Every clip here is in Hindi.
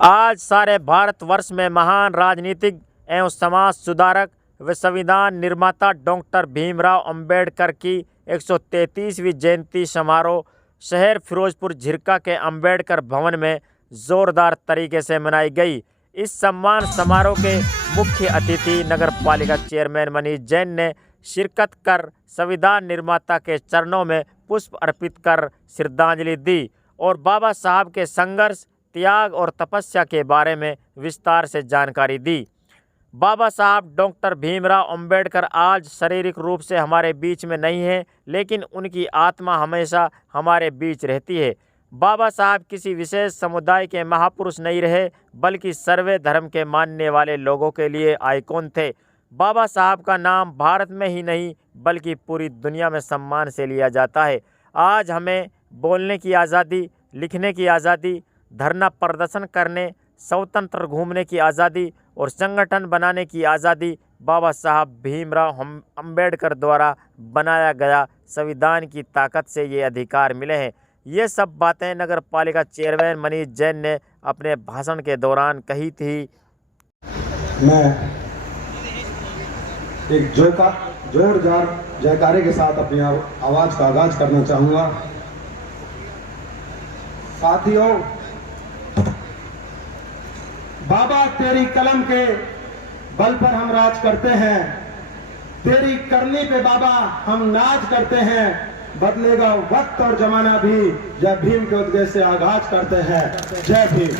आज सारे भारतवर्ष में महान राजनीतिक एवं समाज सुधारक व संविधान निर्माता डॉक्टर भीमराव अंबेडकर की 133वीं जयंती समारोह शहर फिरोजपुर झिरका के अंबेडकर भवन में जोरदार तरीके से मनाई गई। इस सम्मान समारोह के मुख्य अतिथि नगर पालिका चेयरमैन मनीष जैन ने शिरकत कर संविधान निर्माता के चरणों में पुष्प अर्पित कर श्रद्धांजलि दी और बाबा साहब के संघर्ष, त्याग और तपस्या के बारे में विस्तार से जानकारी दी। बाबा साहब डॉक्टर भीमराव अंबेडकर आज शारीरिक रूप से हमारे बीच में नहीं है, लेकिन उनकी आत्मा हमेशा हमारे बीच रहती है। बाबा साहब किसी विशेष समुदाय के महापुरुष नहीं रहे, बल्कि सर्वे धर्म के मानने वाले लोगों के लिए आइकॉन थे। बाबा साहब का नाम भारत में ही नहीं बल्कि पूरी दुनिया में सम्मान से लिया जाता है। आज हमें बोलने की आज़ादी, लिखने की आज़ादी, धरना प्रदर्शन करने, स्वतंत्र घूमने की आज़ादी और संगठन बनाने की आज़ादी बाबा साहब भीमराव अंबेडकर द्वारा बनाया गया संविधान की ताकत से ये अधिकार मिले हैं। ये सब बातें नगर पालिका चेयरमैन मनीष जैन ने अपने भाषण के दौरान कही थी। मैं एक जोरदार जयकारे के साथ अपनी आवाज का आगाज करना चाहूंगा। साथियों, बाबा तेरी कलम के बल पर हम राज करते हैं, तेरी करनी पे बाबा हम नाज करते हैं। बदलेगा वक्त और जमाना भी, जय भीम के उद्देश्य से आगाज करते हैं। जय भीम।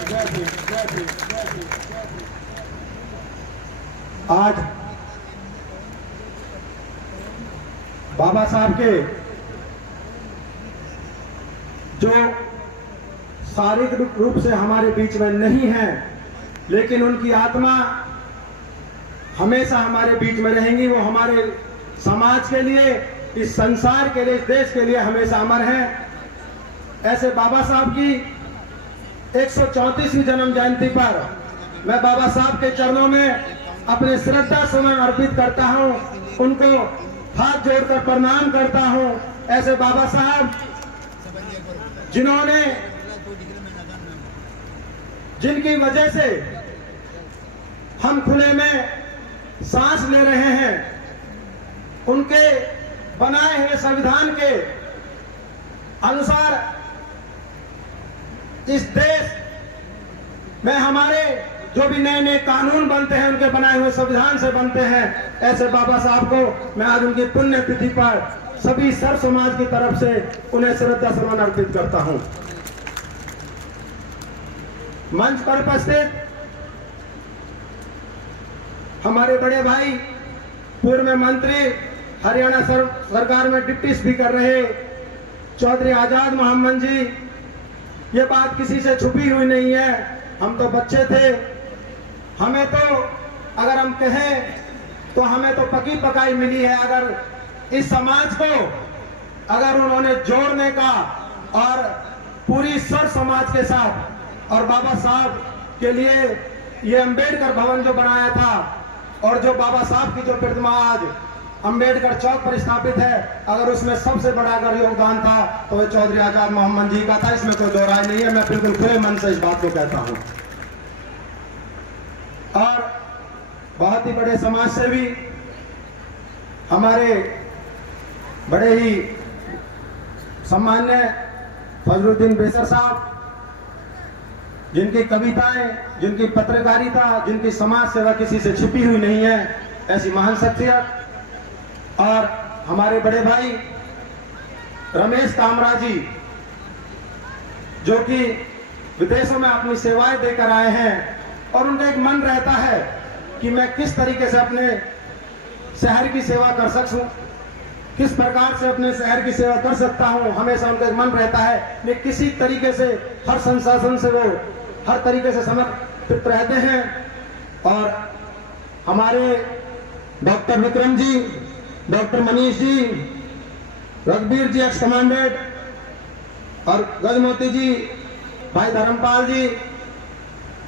आज बाबा साहब के जो शारीरिक रूप से हमारे बीच में नहीं है, लेकिन उनकी आत्मा हमेशा हमारे बीच में रहेंगी। वो हमारे समाज के लिए, इस संसार के लिए, इस देश के लिए हमेशा अमर हैं। ऐसे बाबा साहब की 134वीं जन्म जयंती पर मैं बाबा साहब के चरणों में अपने श्रद्धा सुमन अर्पित करता हूं, उनको हाथ जोड़कर प्रणाम करता हूं। ऐसे बाबा साहब जिनकी वजह से हम खुले में सांस ले रहे हैं, उनके बनाए हुए संविधान के अनुसार इस देश में हमारे जो भी नए नए कानून बनते हैं, उनके बनाए हुए संविधान से बनते हैं। ऐसे बाबा साहब को मैं आज उनकी पुण्यतिथि पर सभी सर्व समाज की तरफ से उन्हें श्रद्धा सुमन अर्पित करता हूं। मंच पर उपस्थित हमारे बड़े भाई, पूर्व मंत्री, हरियाणा सरकार में डिप्टी स्पीकर रहे चौधरी आजाद मोहम्मद जी, ये बात किसी से छुपी हुई नहीं है। हम तो बच्चे थे, हमें तो अगर हम कहें तो हमें तो पकी पकाई मिली है। अगर इस समाज को अगर उन्होंने जोड़ने का और पूरी सर्व समाज के साथ, और बाबा साहब के लिए ये अंबेडकर भवन जो बनाया था और जो बाबा साहब की जो प्रतिमा आज अंबेडकर चौक पर स्थापित है, अगर उसमें सबसे बड़ा अगर योगदान था तो वह चौधरी आजाद मोहम्मद जी का था। इसमें कोई दो राय नहीं है। मैं बिल्कुल खुले मन से इस बात को कहता हूं। और बहुत ही बड़े समाज सेवी हमारे बड़े ही सम्मान्य फजलुद्दीन बेसर साहब, जिनकी कविताएं, जिनकी पत्रकारिता, जिनकी समाज सेवा किसी से छिपी हुई नहीं है, ऐसी महान शख्सियत। और हमारे बड़े भाई रमेश कामरा जी, जो कि विदेशों में अपनी सेवाएं देकर आए हैं, और उनका एक मन रहता है कि मैं किस तरीके से अपने शहर की सेवा कर सकूं, किस प्रकार से अपने शहर की सेवा कर सकता हूं। हमेशा उनका एक मन रहता है, मैं किसी तरीके से हर संसाधन से वो हर तरीके से समर्पित रहते हैं। और हमारे डॉक्टर विक्रम जी, डॉक्टर मनीष जी, रघुवीर जी एक्स कमांडेंट, और गजमोती जी, भाई धर्मपाल जी,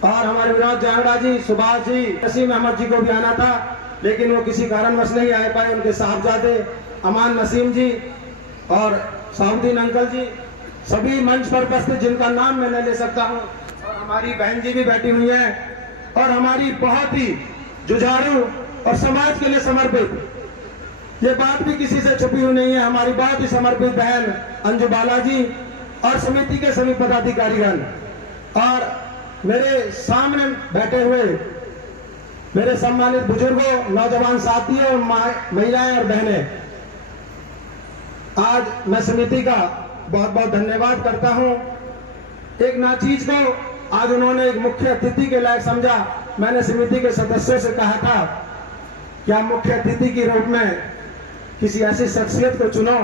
और हमारे विनोद जांगड़ा जी, सुभाष जी, नसीम अहमद जी को भी आना था, लेकिन वो किसी कारणवश नहीं आ पाए। उनके साहबजादे अमान नसीम जी और साउद्दीन अंकल जी, सभी मंच पर उपस्थित जिनका नाम मैं नहीं ले सकता हूं, हमारी बहन जी भी बैठी हुई हैं और हमारी बहुत ही जुझारू और समाज के लिए समर्पित, ये बात भी किसी से छुपी हुई नहीं है, हमारी बहुत ही समर्पित बहन अंजू बालाजी और समिति के सभी पदाधिकारीगण और मेरे सामने बैठे हुए मेरे सम्मानित बुजुर्गों, नौजवान साथियों, महिलाएं और बहनें, आज मैं समिति का बहुत बहुत धन्यवाद करता हूं। एक नाचीज को आज उन्होंने एक मुख्य अतिथि के लायक समझा। मैंने समिति के सदस्यों से कहा था कि आप मुख्य अतिथि के रूप में किसी ऐसी शख्सियत को चुनो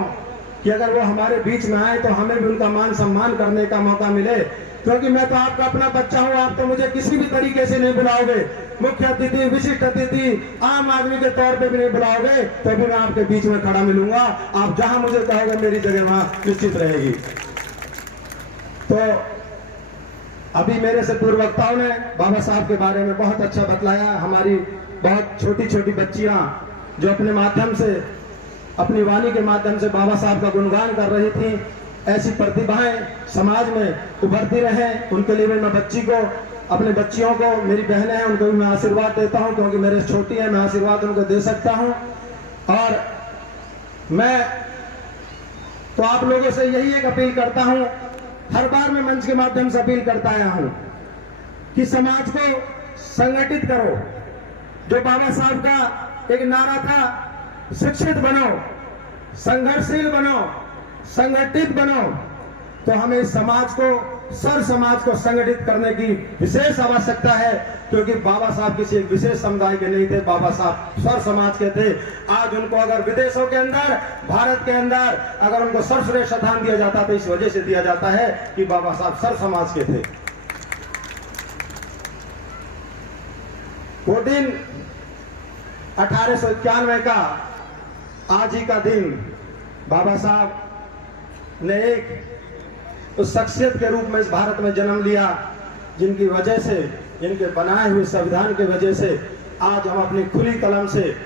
कि अगर वो हमारे बीच में आए तो हमें भी उनका मान सम्मान करने का मौका मिले, क्योंकि मैं तो आपका अपना बच्चा हूं, आप तो मुझे किसी भी तरीके से नहीं बुलाओगे, मुख्य अतिथि, विशिष्ट अतिथि, आम आदमी के तौर पे भी नहीं बुलाओगे, तो भी मैं आपके बीच में खड़ा मिलूंगा। आप जहां मुझे कहोगे मेरी जगह वहां निश्चित रहेगी। तो अभी मेरे से पूर्व वक्ताओं ने बाबा साहब के बारे में बहुत अच्छा बतलाया। हमारी बहुत छोटी छोटी बच्चियां जो अपने माध्यम से, अपनी वाणी के माध्यम से बाबा साहब का गुणगान कर रही थी, ऐसी प्रतिभाएं समाज में उभरती रहें, उनके लिए भी मैं बच्ची को, अपने बच्चियों को, मेरी बहनें हैं उनको भी मैं आशीर्वाद देता हूं, क्योंकि मेरे छोटी हैं, मैं आशीर्वाद उनको दे सकता हूं। और मैं तो आप लोगों से यही एक अपील करता हूं, हर बार मैं मंच के माध्यम से अपील करता आया हूं कि समाज को संगठित करो। जो बाबा साहब का एक नारा था, शिक्षित बनो, संघर्षशील बनो, संगठित बनो, तो हमें समाज को, सर समाज को संगठित करने की विशेष आवश्यकता है, क्योंकि बाबा साहब किसी एक विशेष समुदाय के नहीं थे, बाबा साहब सर समाज के थे। आज उनको अगर विदेशों के अंदर, भारत के अंदर अगर उनको सर्वश्रेष्ठ स्थान दिया जाता तो इस वजह से दिया जाता है कि बाबा साहब सर समाज के थे। वो दिन 1891 का आज ही का दिन बाबा साहब ने एक उस शख्सियत के रूप में इस भारत में जन्म लिया, जिनकी वजह से, जिनके बनाए हुए संविधान की वजह से आज हम अपनी खुली कलम से,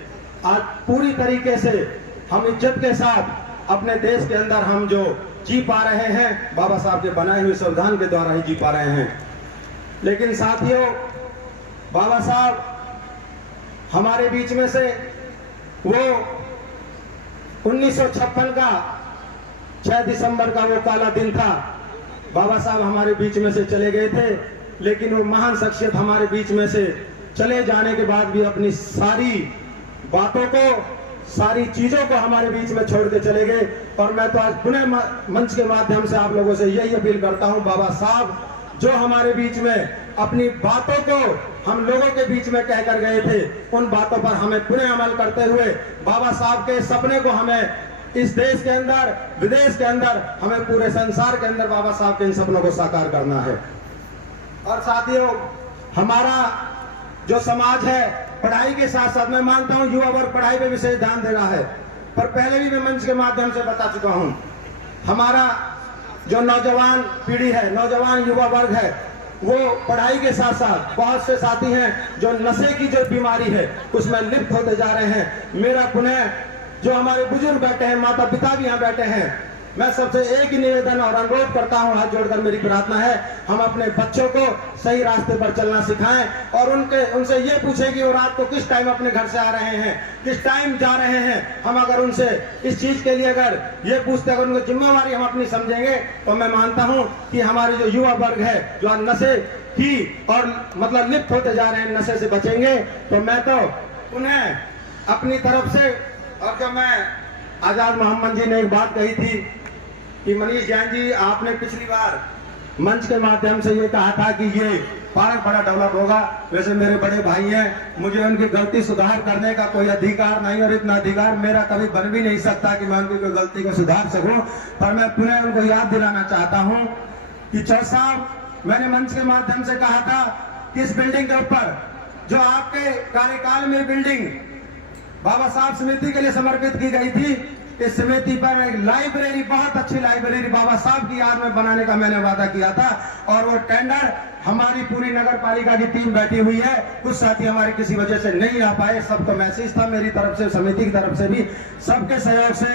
आज पूरी तरीके से हम इज्जत के साथ अपने देश के अंदर हम जो जी पा रहे हैं, बाबा साहब के बनाए हुए संविधान के द्वारा ही जी पा रहे हैं। लेकिन साथियों, बाबा साहब हमारे बीच में से, वो 1956 का 6 दिसंबर का वो काला दिन था, बाबा साहब हमारे बीच में से चले गए थे। लेकिन वो महान शख्सियत हमारे बीच में से चले जाने के बाद भी अपनी सारी बातों को, सारी चीजों को हमारे बीच में छोड़ के चले गए। और मैं तो आज पुनः मंच के माध्यम से आप लोगों से यही अपील करता हूं, बाबा साहब जो हमारे बीच में अपनी बातों को हम लोगों के बीच में कहकर गए थे, उन बातों पर हमें पुनः अमल करते हुए बाबा साहब के सपने को हमें इस देश के अंदर, विदेश के अंदर, हमें पूरे संसार के अंदर बाबा साहब के इन सपनों को साकार करना है। और साथियों, हमारा जो समाज है, पढ़ाई के साथ साथ, मैं मानता हूं युवा वर्ग पढ़ाई पे विशेष ध्यान दे रहा है, पर पहले भी मैं मंच के माध्यम से बता चुका हूं, हमारा जो नौजवान पीढ़ी है, नौजवान युवा वर्ग है, वो पढ़ाई के साथ साथ बहुत से साथी हैं जो नशे की जो बीमारी है उसमें लिप्त होते जा रहे हैं। मेरा पुनः जो हमारे बुजुर्ग बैठे हैं, माता पिता भी यहाँ बैठे हैं, मैं सबसे एक ही निवेदन और अनुरोध करता हूँ, हाथ जोड़कर मेरी प्रार्थना है, हम अपने बच्चों को सही रास्ते पर चलना सिखाएं और उनसे ये पूछें कि वो रात को किस टाइम अपने घर से आ रहे हैं, किस टाइम जा रहे हैं। हम अगर उनसे इस चीज के लिए अगर ये पूछते, अगर उनकी जिम्मेवारी हम अपनी समझेंगे, तो मैं मानता हूँ कि हमारे जो युवा वर्ग है जो आज नशे की और मतलब लिप्त होते जा रहे हैं, नशे से बचेंगे। तो मैं तो उन्हें अपनी तरफ से, और जब मैं आजाद मोहम्मद जी ने एक बात कही थी कि मनीष जैन जी, आपने पिछली बार मंच के माध्यम से ये कहा था कि ये पार्क बड़ा डेवलप होगा। वैसे मेरे बड़े भाई हैं, मुझे उनकी गलती सुधार करने का कोई अधिकार नहीं, और इतना अधिकार मेरा कभी बन भी नहीं सकता कि मैं उनकी कोई गलती को सुधार सकूं। पर मैं पुनः उनको याद दिलाना चाहता हूं कि चौधरी साहब, मैंने मंच के माध्यम से कहा था कि इस बिल्डिंग के ऊपर जो आपके कार्यकाल में बिल्डिंग बाबा साहब समिति के लिए समर्पित की गई थी, इस समिति पर एक लाइब्रेरी, बहुत अच्छी लाइब्रेरी बाबा साहब की याद में बनाने का मैंने वादा किया था। और वो टेंडर हमारी पूरी नगर पालिका की टीम बैठी हुई है, कुछ साथी हमारे किसी वजह से नहीं आ पाए, सबको मैसेज था मेरी तरफ से, समिति की तरफ से भी, सबके सहयोग से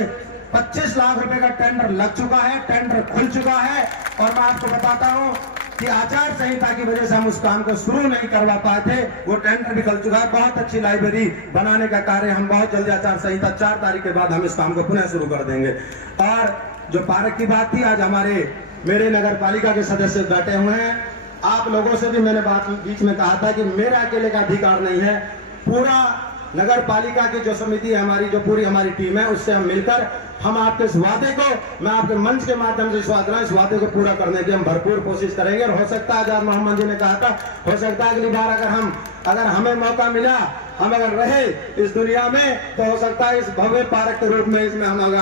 25 लाख रुपए का टेंडर लग चुका है, टेंडर खुल चुका है। और मैं आपको बताता हूं कि आचार संहिता की वजह से हम उस काम को शुरू नहीं करवा पाए थे, वो टेंडर भी चल चुका है। बहुत अच्छी लाइब्रेरी बनाने का कार्य हम बहुत जल्दी आचार संहिता 4 तारीख के बाद हम इस काम को पुनः शुरू कर देंगे। और जो पार्क की बात थी, आज मेरे नगर पालिका के सदस्य बैठे हुए हैं। आप लोगों से भी मैंने बात बीच में कहा था कि मेरा अकेले का अधिकार नहीं है, पूरा नगर पालिका की जो समिति है हमारी, जो पूरी हमारी टीम है, उससे हम मिलकर हम आपके इस वादे को, मैं आपके मंच के माध्यम से इस वादे को पूरा करने की हम भरपूर कोशिश करेंगे। और हो सकता है, आजाद मोहम्मद जी ने कहा था, हो सकता है अगली बार अगर हमें मौका मिला, हम अगर रहे इस दुनिया में, तो हो सकता है इस भव्य पार्क के रूप में इसमें हम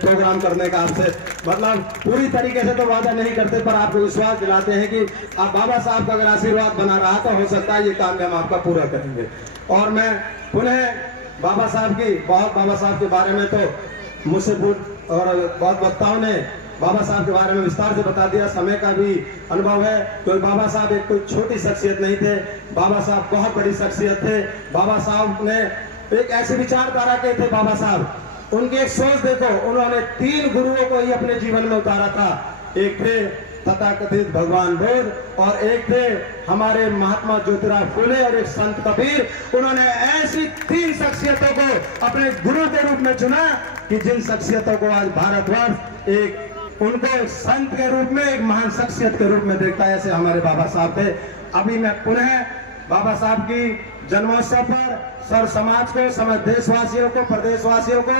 प्रोग्राम करने का आपसे मतलब पूरी तरीके से तो वादा नहीं करते, पर आपको विश्वास दिलाते हैं कि आप बाबा साहब का अगर आशीर्वाद बना रहा तो हो सकता है ये काम भी हम आपका पूरा करेंगे। और मैं पुनः बाबा साहब के बारे में तो मुझसे और बहुत वक्ताओं ने बाबा साहब के बारे में विस्तार से बता दिया, समय का भी अनुभव है। तो बाबा साहब एक कोई छोटी शख्सियत नहीं थे, बाबा साहब बहुत बड़ी शख्सियत थे। बाबा साहब ने एक ऐसी विचारधारा के थे बाबा साहब, उनकी एक सोच देखो, उन्होंने 3 गुरुओं को ही अपने जीवन में उतारा था। एक थे तथाकथित भगवान बुद्ध, और एक थे हमारे महात्मा ज्योतिराव फुले, और एक संत कबीर। उन्होंने ऐसी 3 शख्सियतों को अपने गुरु के रूप में चुना कि जिन शख्सियतों को आज भारतवर्ष उनको एक संत के रूप में, एक महान शख्सियत के रूप में देखता है, ऐसे हमारे बाबा साहब थे। अभी मैं पुनः बाबा साहब की जन्मोत्सव पर सर समाज को, समस्त देशवासियों को, प्रदेशवासियों को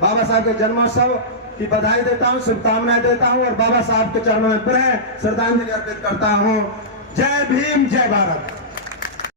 बाबा साहब के जन्मोत्सव की बधाई देता हूं, शुभकामनाएं देता हूं, और बाबा साहब के चरणों में पुनः श्रद्धांजलि अर्पित करता हूं। जय भीम, जय भारत।